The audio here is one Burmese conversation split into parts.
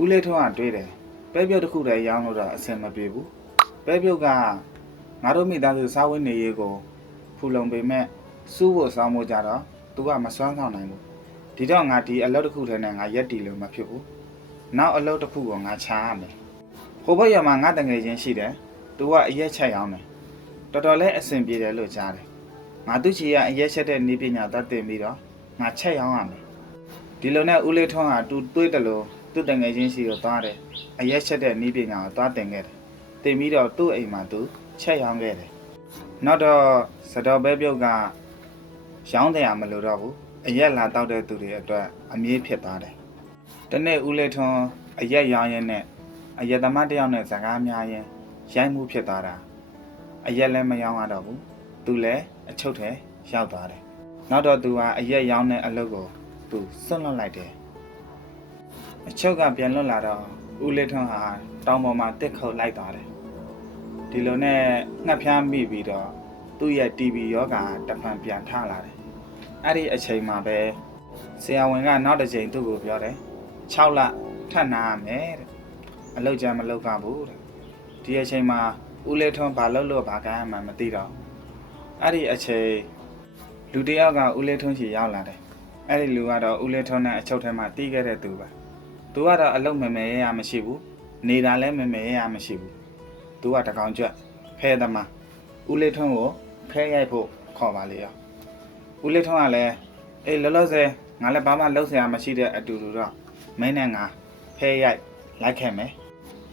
ဦးလေးထွန်းကတွေးတယ်ပဲပြုတ်တစ်ခုတည်းရောင်းလို့တော့အဆင်မပြေဘူးပဲပြုတ်ကငါတို့မိသားစုစားဝတ်နေရေးကိုဖူလုံပေမဲ့စူးဖို့စောင်းဖို့ကြတော့သူကမစွမ်းဆောင်နိုင်ဘူးဒီတော့ငါဒီအလုပ်တစ်ခုတည်းနဲ့ငါရက်တီလို့မဖြစ်ဘူးနောက်အလုပ်တစ်ခုကိုငါချားရမယ်ဟိုဘက်ရမှာငါတငယ်ချင်းရှိတယ်သူကအရက်ချက်ရောင်းတယ်တော်တော်လေးအဆင်ပြေတယ်လို့ကြားတယ်ငါသူ့ချီကအရက်ချက်တဲ့နေပညာသတ်တင်ပြီးတော့ငါချက်ရောင်းရမယ်ဒီလိုနဲ့ဦးလေးထွန်းကသူတွေးတယ်လို့သူ့တငယ်ချင်းရှိကိုသွားတယ်အရက်ချက်တဲ့နေပညာကိုသွားတင်ခဲ့တယ်တင်ပြီးတော့သူ့အိမ်မှာသူချက်ရောင်းခဲ့တယ်နောက်တော့စတော်ပဲပြုတ်ကရောင်းတယ်ရမလို့တော့ဘူးအရက်လာတောက်တဲ့သူတွေအတွက်အမြဲဖြစ်သွားတယ်တနေ့ဦးလေးထွန်းအရက်ရောင်းရင်းနဲ့အရက်သမားတယောက်နဲ့စကားများရင်ရိုက်မှုဖြစ်သွားတာအရက်လည်းမရောင်းရတော့ဘူးသူလည်းအချုပ်ထဲရောက်သွားတယ်နောက်တော့သူကအရက်ရောင်းတဲ့အလုပ်ကိုသူစွန့်လွတ်လိုက်တယ်အချုပ်ကပြန်လွတ်လာတော့ဦးလေးထွန်းဟာတောင်ပေါ်မှာတစ်ခုတ်လိုက်သွားတယ်ဒီလိုနဲ့ငှက်ဖျားမိပြီးတော့သူ့ရဲ့ TB ယောဂါတဖန်ပြန်ထလာတယ်အဲ့ဒီအချိန်မှာပဲဆရာဝန်ကနောက်တစ်ချိန်သူ့ကိုပြောတယ်6လထပ်နာရမယ်တဲ့အလုပ်ကြမ်းမလုပ်ကဘူးတဲ့ဒီအချိန်မှာဦးလေးထွန်းဘာလုပ်လို့ဘာကမ်းမှမသိတော့အဲ့ဒီအချိန်လူတယောက်ကဦးလေးထွန်းချီရောက်လာတယ်အဲ့ဒီလူကတော့ဦးလေးထွန်းနဲ့အချုပ်ထဲမှာတီးခဲ့တဲ့သူပါသူကတော့အလုပ်မမယ်ရမရှိဘူးနေတာလည်းမမယ်ရမရှိဘူးသူကတကောင်ကြွက်ဖဲသမားဦးလေးထွန်းကိုဖဲရိုက်ဖို့ခေါ်ပါလေရောဦးလေးထွန်းကလည်းအေးလောလောဆယ်ငါလည်းဘာမှလုပ်စရာမရှိတဲ့အတူတူတော့မင်းနဲ့ငါဖဲရိုက်လိုက်ခဲ့မယ်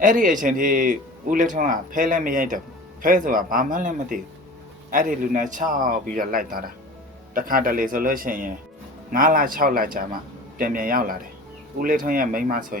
အဲ့ဒီအချိန်ထိဦးလေးထွန်းကဖဲလည်းမရိုက်တော့ဖဲဆိုတာဘာမှလည်းမသိဘူးအဲ့ဒီလူနဲ့6ပြီးတော့လိုက်သွားတာတခါတလေဆိုလို့ရှိရင်9လ6လကြာမှပြန်ရောက်လာတယ်ဦးလေးထွန်းရဲ့မိန်းမဆိုရင်